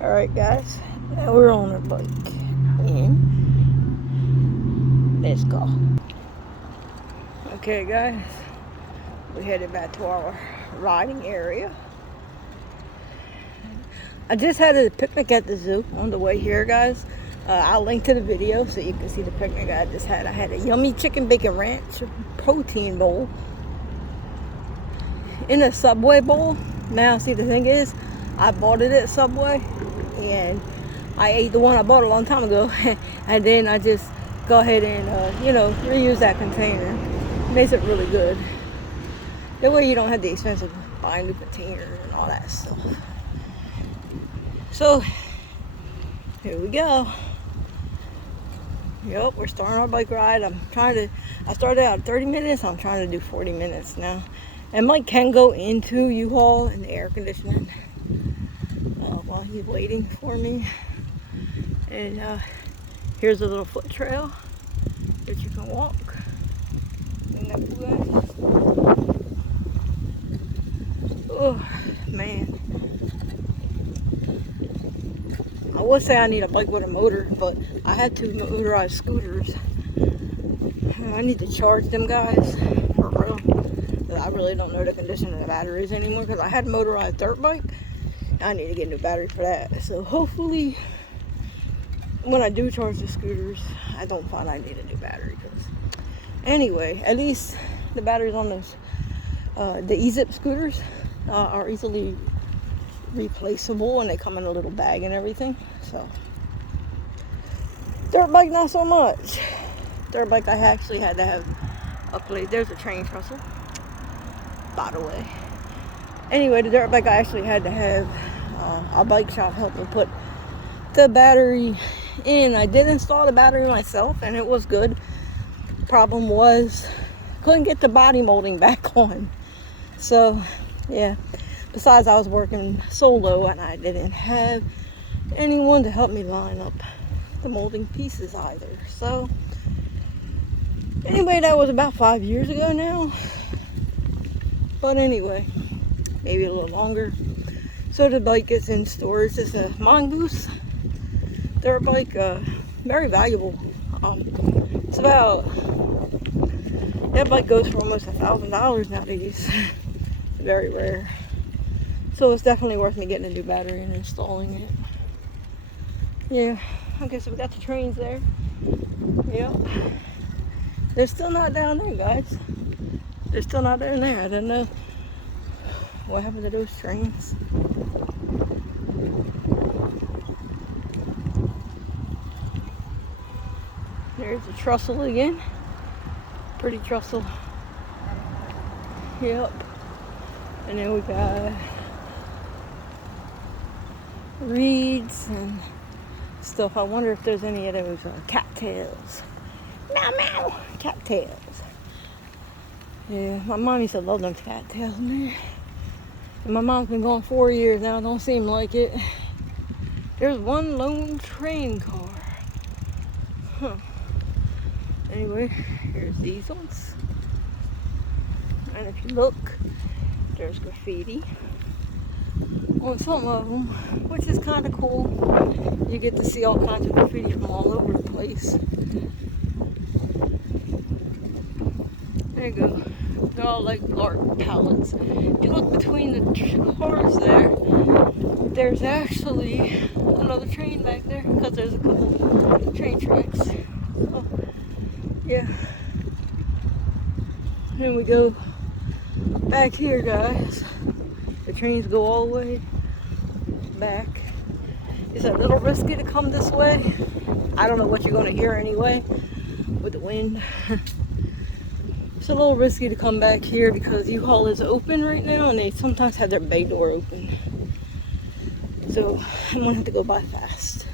Alright guys, now we're on a bike and let's go. Okay guys, we headed back to our riding area. I just had a picnic at the zoo on the way here guys. I'll link to the video so you can see the picnic I just had. I had a yummy chicken bacon ranch protein bowl in a Subway bowl. Now see the thing is, I bought it at Subway and I ate the one I bought a long time ago and then I just go ahead and reuse that container. It makes it really good. That way you don't have the expense of buying new containers and all that stuff. So here we go. Yep, we're starting our bike ride. I started out 30 minutes. I'm trying to do 40 minutes now. And Mike can go into U-Haul in the air conditioning while he's waiting for me. And here's a little foot trail that you can walk. Isn't that cool, guys? Oh, man. I would say I need a bike with a motor, but I had two motorized scooters. I need to charge them guys for real. I really don't know the condition of the batteries anymore because I had a motorized dirt bike. I need to get a new battery for that. So hopefully when I do charge the scooters, I don't find I need a new battery. Anyway, at least the batteries on those the E-Zip scooters are easily replaceable and they come in a little bag and everything. So dirt bike not so much. Dirt bike I actually had to have upgraded. There's a train trestle, by the way. Anyway, the dirt bike I actually had to have a bike shop help me put the battery in. I did install the battery myself and it was good. Problem was couldn't get the body molding back on. So yeah, besides I was working solo and I didn't have anyone to help me line up the molding pieces either. So anyway, that was about 5 years ago now. But anyway, maybe a little longer. So the bike is in storage. It's a Mongoose dirt bike, very valuable. It's about, that bike goes for almost $1,000 nowadays. Very rare. So it's definitely worth me getting a new battery and installing it. Yeah, okay, so we got the trains there. Yep. They're still not down there, guys. They're still not down there. I don't know what happened to those trains. There's the trestle again. Pretty trestle. Yep. And then we got reeds and stuff. I wonder if there's any of those cattails. Meow meow. Cattails. Yeah, my mom used to love them cattails, man. And my mom's been gone 4 years now. Don't seem like it. There's one lone train car. Huh. Anyway, here's these ones. And if you look, there's graffiti on some of them, which is kind of cool. You get to see all kinds of graffiti from all over the place. There you go. They're all like art palettes. If you look between the cars there, there's actually another train back there because there's a couple train tracks. So, yeah. Then we go back here, guys. The trains go all the way back. It's a little risky to come this way. I don't know what you're going to hear anyway with the wind. It's a little risky to come back here because U-Haul is open right now and they sometimes have their bay door open. So I'm going to have to go by fast.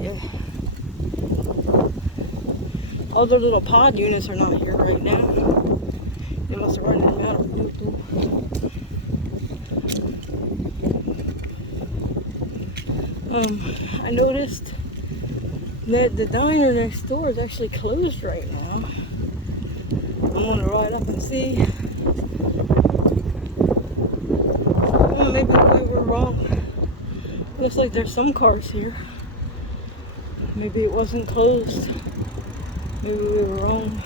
Yeah. All the little pod units are not here right now. They must have run them out of doo-doo. I noticed that the diner next door is actually closed right now. I'm gonna ride up and see. Well, maybe the way we're wrong. Looks like there's some cars here. Maybe it wasn't closed. Maybe we were wrong.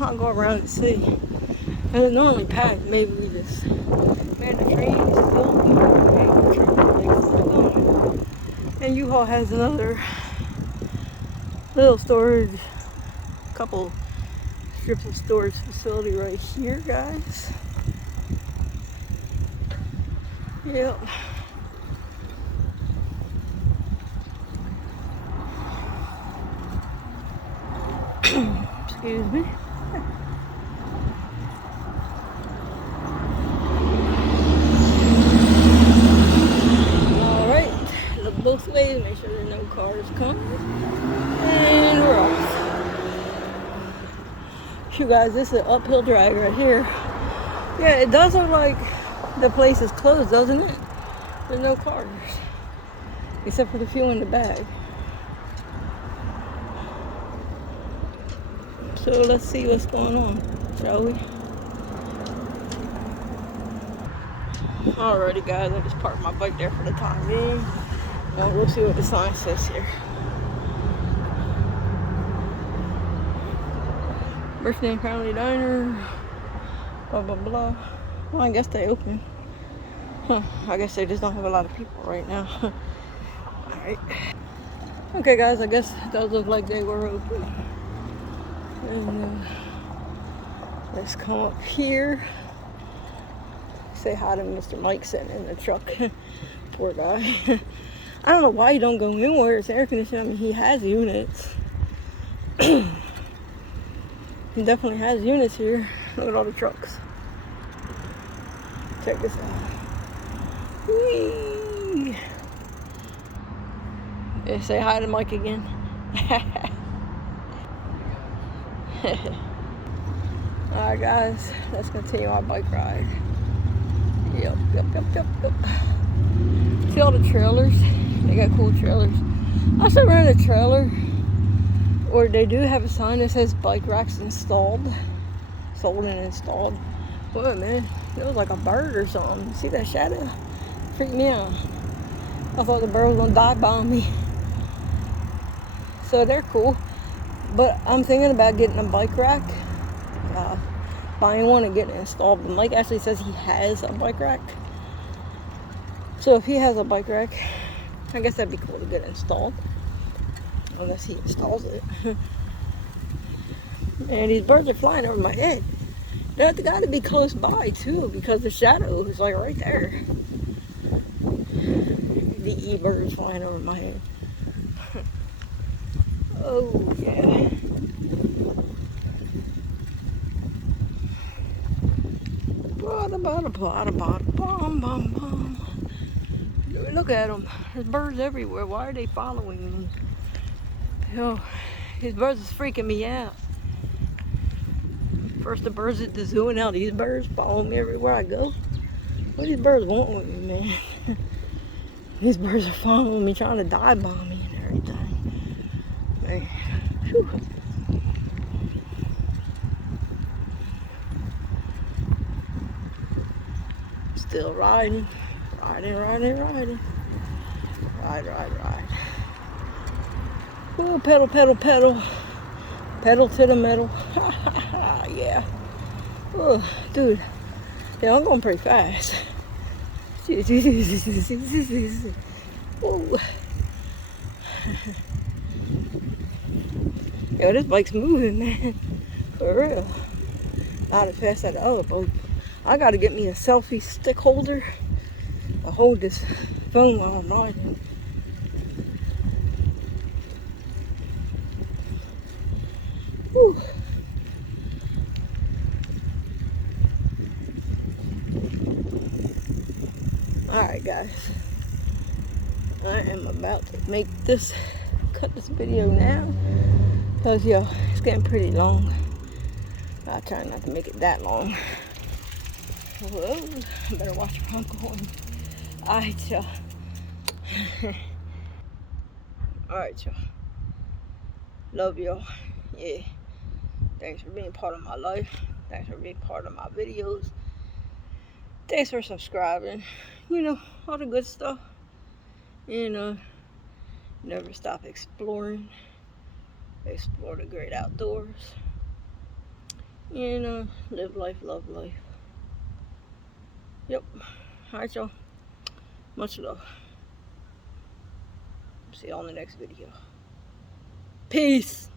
I'll go around and see. And it's normally packed. Maybe we just... Man, the train is still going. And U-Haul has another little storage, couple strips of storage facility right here, guys. Yep. Excuse me. Alright, look both ways, make sure there are no cars coming. And we're off. You guys, this is an uphill drag right here. Yeah, it does look like the place is closed, doesn't it? There's no cars. Except for the few in the back. So let's see what's going on, shall we? Alrighty guys, I just parked my bike there for the time being. Now we'll see what the sign says here. Birthday and Family Diner. Blah blah blah. Well, I guess they open. Huh, I guess they just don't have a lot of people right now. Alright. Okay guys, I guess it does look like they were open. And let's come up here. Say hi to Mr. Mike sitting in the truck. Poor guy. I don't know why you don't go in where it's air conditioned. I mean, he has units. He definitely has units here. Look at all the trucks. Check this out. Whee! Yeah, say hi to Mike again. Alright guys, let's continue our bike ride. Yep. See all the trailers? They got cool trailers. I should rent a trailer. Or they do have a sign that says bike racks installed. Sold and installed. Whoa man, it was like a bird or something. See that shadow? Freaked me out. I thought the bird was gonna dive bomb me. So they're cool. But I'm thinking about getting a bike rack. Buying one and getting it installed. And Mike actually says he has a bike rack. So if he has a bike rack, I guess that'd be cool to get it installed. Unless he installs it. And these birds are flying over my head. They got to be close by too, because the shadow is like right there. The E-birds flying over my head. Oh yeah. Look at them. There's birds everywhere. Why are they following me? Yo, these birds is freaking me out. First the birds at the zoo, and now these birds follow me everywhere I go. What do these birds want with me, man? These birds are following me, trying to dive bomb me and everything. Man. Whew. Still riding. Ride. Ooh, pedal. Pedal to the metal. Yeah. Oh, dude. Yeah, I'm going pretty fast. Ooh. Yo, this bike's moving, man. For real. Not as fast as the other bike. I gotta get me a selfie stick holder to hold this phone while I'm riding. Whew. Alright guys, I am about to cut this video now, because yo, it's getting pretty long. I try not to make it that long. Whoa, I better watch where I'm going. Alright y'all. Alright y'all. Love y'all. Yeah. Thanks for being part of my life. Thanks for being part of my videos. Thanks for subscribing. You know, all the good stuff. And never stop exploring. Explore the great outdoors. Live life, love life. Yep. Alright, y'all. Much love. See you on the next video. Peace.